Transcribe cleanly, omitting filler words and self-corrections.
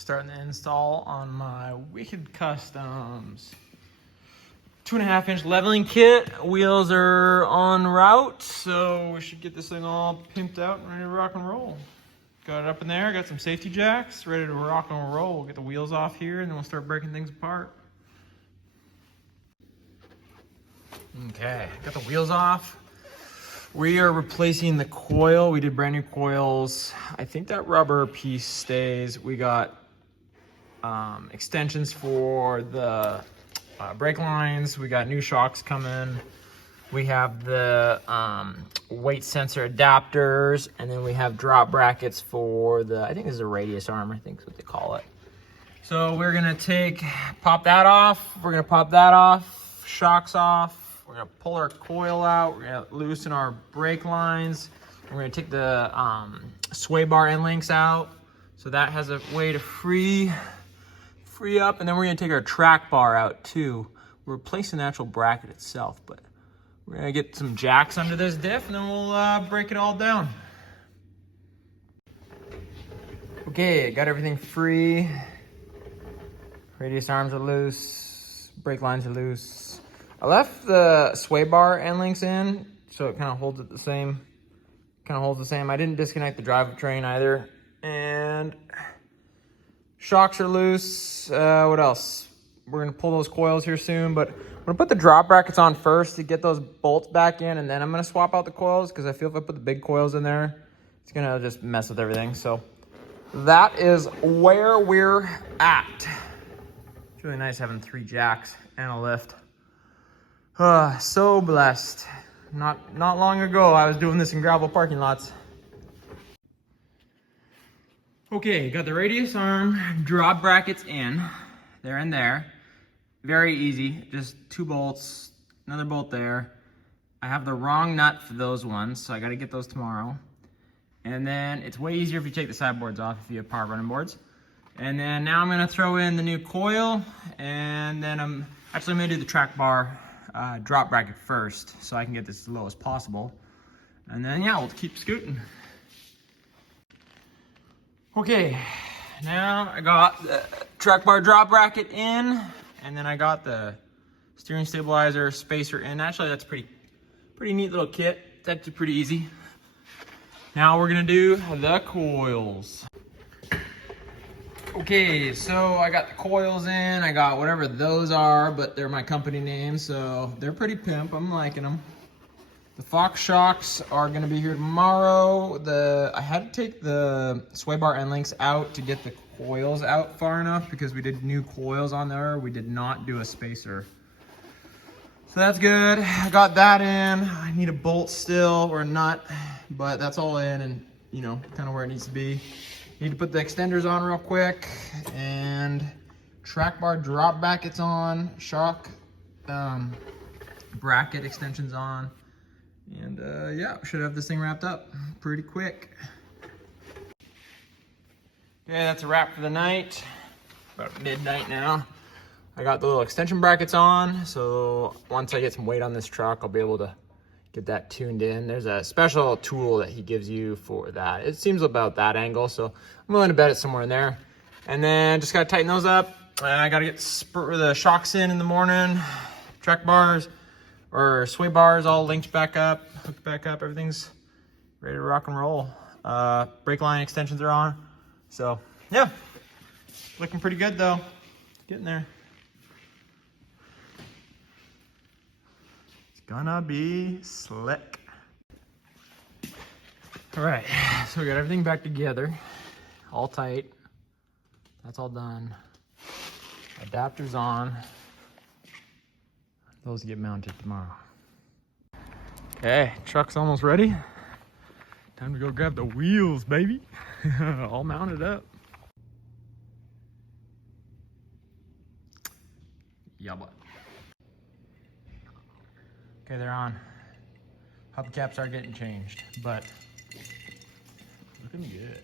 Starting the install on my Wicked Customs 2.5 inch leveling kit. Wheels are en route, so we should get this thing all pimped out and ready to rock and roll. Got it up in there, got some safety jacks, ready to rock and roll. We'll get the wheels off here and then we'll start breaking things apart. Okay, got the wheels off. We are replacing the coil. We did brand new coils. I think that rubber piece stays. We got extensions for the brake lines. We got new shocks coming. We have the weight sensor adapters, and then we have drop brackets for the, I think this is a radius arm, I think is what they call it. So we're gonna pop that off. We're gonna pop that off, shocks off. We're gonna pull our coil out. We're gonna loosen our brake lines. We're gonna take the sway bar end links out. So that has a way to free up. And then we're gonna take our track bar out too. We're replacing the actual bracket itself, but we're gonna get some jacks under this diff and then we'll break it all down. Okay, got everything free. Radius arms are loose, brake lines are loose. I left the sway bar end links in, so it kind of holds it the same. I didn't disconnect the drivetrain either. And shocks are loose. What else? We're gonna pull those coils here soon, but I'm gonna put the drop brackets on first to get those bolts back in, and then I'm gonna swap out the coils because I feel if I put the big coils in there, it's gonna just mess with everything. So that is where we're at. It's really nice having 3 jacks and a lift. So blessed. Not long ago, I was doing this in gravel parking lots. Okay, got the radius arm drop brackets in. They're in there. Very easy, just 2 bolts, another bolt there. I have the wrong nut for those ones, so I gotta get those tomorrow. And then it's way easier if you take the sideboards off if you have power running boards. And then now I'm gonna throw in the new coil, and then I'm gonna do the track bar drop bracket first so I can get this as low as possible. And then yeah, we'll keep scooting. Okay, now I got the track bar drop bracket in, and then I got the steering stabilizer spacer in. Actually, that's pretty neat little kit. It's actually pretty easy. Now we're gonna do the coils. Okay, so I got the coils in. I got whatever those are, but they're my company name, so they're pretty pimp. I'm liking them. The Fox shocks are gonna be here tomorrow. I had to take the sway bar end links out to get the coils out far enough because we did new coils on there. We did not do a spacer. So that's good. I got that in. I need a bolt still or a nut, but that's all in and you know, kind of where it needs to be. Need to put the extenders on real quick and track bar drop brackets on, shock bracket extensions on. And yeah, should have this thing wrapped up pretty quick. Okay, that's a wrap for the night. About midnight now. I got the little extension brackets on, so once I get some weight on this truck, I'll be able to get that tuned in. There's a special tool that he gives you for that. It seems about that angle, so I'm willing to bet it's somewhere in there. And then just gotta tighten those up. I gotta get the shocks in the morning. Track bars or sway bars all linked back up, hooked back up. Everything's ready to rock and roll. Brake line extensions are on. So yeah, looking pretty good though. Getting there. Gonna be slick. All right, so we got everything back together, all tight. That's all done. Adapters on. Those get mounted tomorrow. Okay, truck's almost ready. Time to go grab the wheels, baby. All mounted up. Yeah, what? Okay, they're on. Hubcaps are getting changed, but looking good.